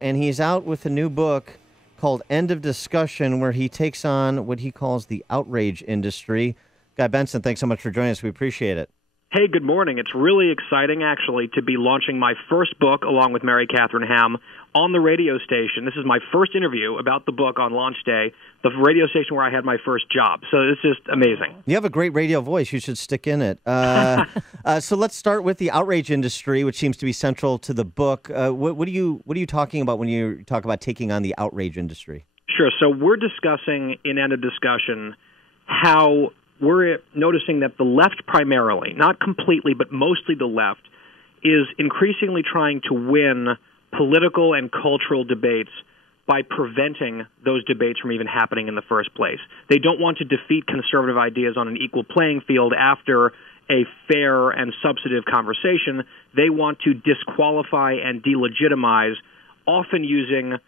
and he's out with a new book called End of Discussion, where he takes on what he calls the outrage industry. Guy Benson, thanks so much for joining us. We appreciate it. Hey, good morning. It's really exciting, actually, to be launching my first book, along with Mary Katharine Ham, on the radio station. This is my first interview about the book on launch day, the radio station where I had my first job. So it's just amazing. You have a great radio voice. You should stick in it. So let's start with the outrage industry, which seems to be central to the book. What are you talking about when you talk about taking on the outrage industry? Sure. So we're discussing in End of Discussion how we're noticing that the left primarily, not completely, but mostly the left, is increasingly trying to win political and cultural debates by preventing those debates from even happening in the first place. They don't want to defeat conservative ideas on an equal playing field after a fair and substantive conversation. They want to disqualify and delegitimize, often using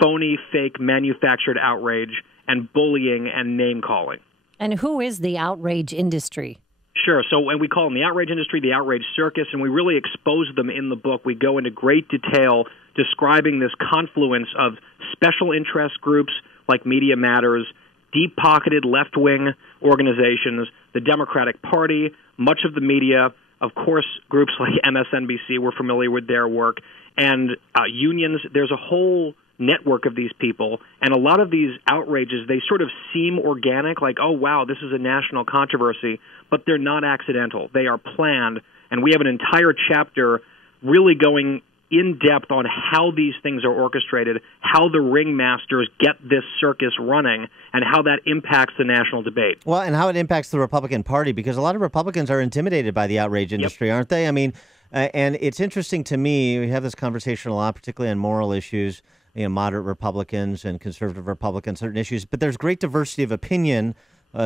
phony, fake, manufactured outrage and bullying and name-calling. And who is the outrage industry? Sure. So when we call them the outrage industry, the outrage circus, and we really expose them in the book. We go into great detail describing this confluence of special interest groups like Media Matters, deep-pocketed left-wing organizations, the Democratic Party, much of the media, of course, groups like MSNBC, we're familiar with their work, and unions. There's a whole network of these people, and a lot of these outrages, they sort of seem organic, like, oh, wow, this is a national controversy, but they're not accidental. They are planned, and we have an entire chapter really going in depth on how these things are orchestrated, how the ringmasters get this circus running, and how that impacts the national debate. Well, and how it impacts the Republican Party, because a lot of Republicans are intimidated by the outrage industry, aren't they? I mean, and it's interesting to me, we have this conversation a lot, particularly on moral issues, moderate Republicans and conservative Republicans, certain issues, but there's great diversity of opinion,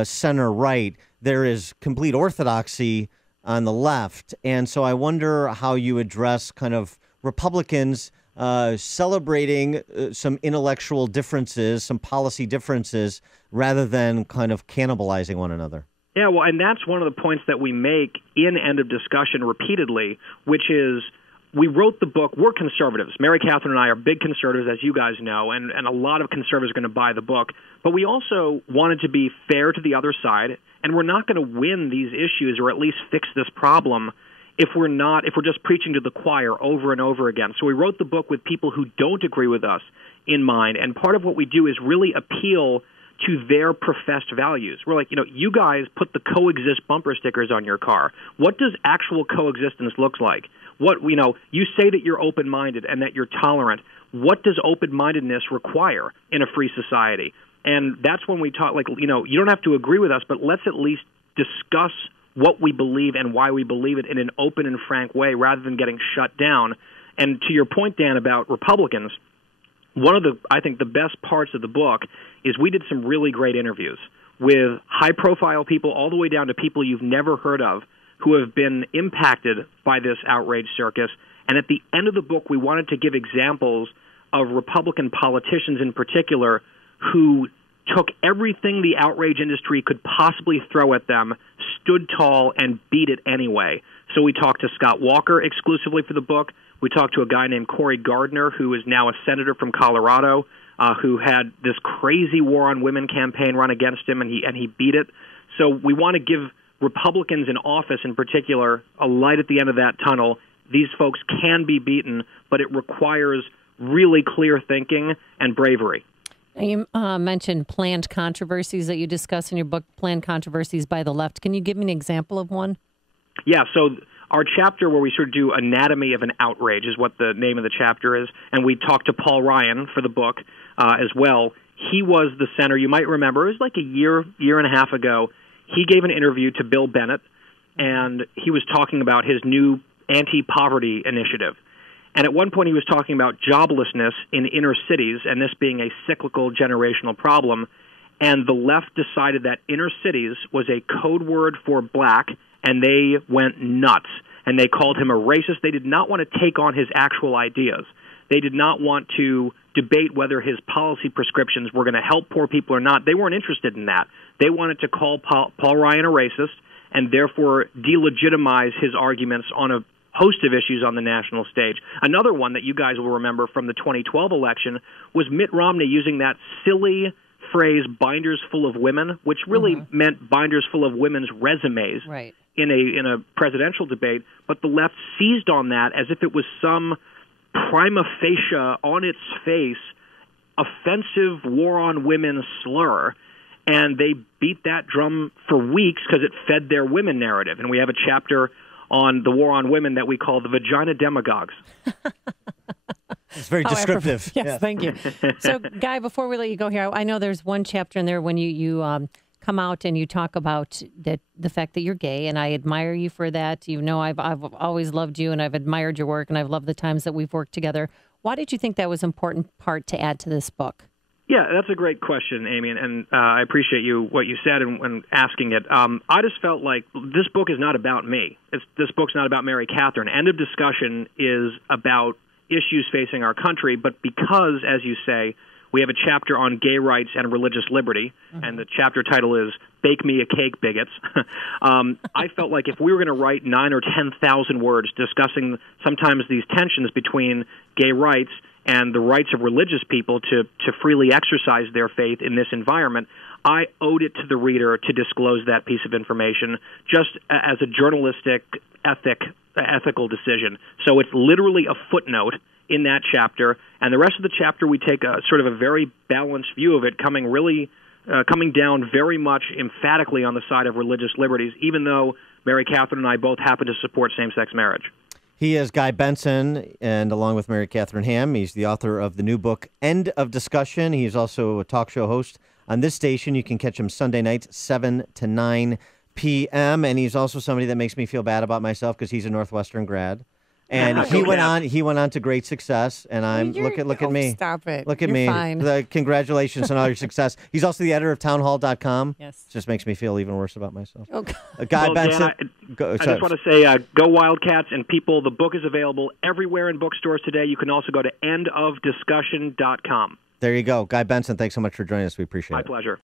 center-right. There is complete orthodoxy on the left, and so I wonder how you address kind of Republicans celebrating some intellectual differences, some policy differences, rather than kind of cannibalizing one another. Yeah, well, and that's one of the points that we make in End of Discussion repeatedly, which is we wrote the book. We're conservatives. Mary Katharine and I are big conservatives, as you guys know, and a lot of conservatives are going to buy the book. But we also wanted to be fair to the other side, and we're not going to win these issues or at least fix this problem if we're just preaching to the choir over and over again. So we wrote the book with people who don't agree with us in mind, and part of what we do is really appeal to their professed values. We're like, you guys put the coexist bumper stickers on your car. What does actual coexistence look like? You say that you're open-minded and that you're tolerant. What does open-mindedness require in a free society? And that's when we talk, you don't have to agree with us, but let's at least discuss what we believe and why we believe it in an open and frank way rather than getting shut down. And to your point, Dan, about Republicans, one of I think the best parts of the book is we did some really great interviews with high-profile people all the way down to people you've never heard of who have been impacted by this outrage circus. And at the end of the book, we wanted to give examples of Republican politicians in particular who took everything the outrage industry could possibly throw at them, stood tall, and beat it anyway. So we talked to Scott Walker exclusively for the book. We talked to a guy named Cory Gardner, who is now a senator from Colorado, who had this crazy War on Women campaign run against him, and he beat it. So we want to give Republicans in office in particular a light at the end of that tunnel. These folks can be beaten, but it requires really clear thinking and bravery. You mentioned planned controversies that you discuss in your book, Planned Controversies by the Left. Can you give me an example of one? Yeah, so our chapter where we sort of do anatomy of an outrage is what the name of the chapter is, and we talked to Paul Ryan for the book as well. He was the center. You might remember, it was like a year and a half ago. He gave an interview to Bill Bennett, and he was talking about his new anti-poverty initiative. And at one point he was talking about joblessness in inner cities, and this being a cyclical generational problem. And the left decided that inner cities was a code word for black, and they went nuts. And they called him a racist. They did not want to take on his actual ideas. They did not want to debate whether his policy prescriptions were going to help poor people or not. They weren't interested in that. They wanted to call Paul Ryan a racist and therefore delegitimize his arguments on a host of issues on the national stage. Another one that you guys will remember from the 2012 election was Mitt Romney using that silly phrase, binders full of women, which really meant binders full of women's resumes in a presidential debate. But the left seized on that as if it was some prima facie, on its face, offensive war on women slur. And they beat that drum for weeks because it fed their women narrative. And we have a chapter on the war on women that we call the vagina demagogues. It's very descriptive. Yes, thank you. So, Guy, before we let you go here, I know there's one chapter in there when you come out and you talk about the fact that you're gay, and I admire you for that. You know, I've always loved you, and I've admired your work, and I've loved the times that we've worked together. Why did you think that was an important part to add to this book? Yeah, that's a great question, Amy, and I appreciate what you said and asking it. I just felt like this book is not about me. This book's not about Mary Katharine. End of discussion is about issues facing our country, but because, as you say, we have a chapter on gay rights and religious liberty, and the chapter title is Bake Me a Cake, Bigots. I felt like if we were going to write 9,000 or 10,000 words discussing sometimes these tensions between gay rights and the rights of religious people to freely exercise their faith in this environment, I owed it to the reader to disclose that piece of information just as a journalistic ethical decision. So it's literally a footnote in that chapter, and the rest of the chapter we take a sort of a very balanced view of it, coming down very much emphatically on the side of religious liberties, even though Mary Katharine and I both happen to support same-sex marriage. He is Guy Benson, and along with Mary Katharine Ham, he's the author of the new book, End of Discussion. He's also a talk show host on this station. You can catch him Sunday nights, 7 to 9 p.m., and he's also somebody that makes me feel bad about myself because he's a Northwestern grad. And he went on to great success, and I'm look at me. Stop it. Look at You're me. Fine. Congratulations on all your success. He's also the editor of townhall.com. Yes. Just makes me feel even worse about myself. Okay. Guy Benson. I just want to say, go Wildcats, and people, the book is available everywhere in bookstores today. You can also go to endofdiscussion.com. There you go. Guy Benson, thanks so much for joining us. We appreciate it. My pleasure.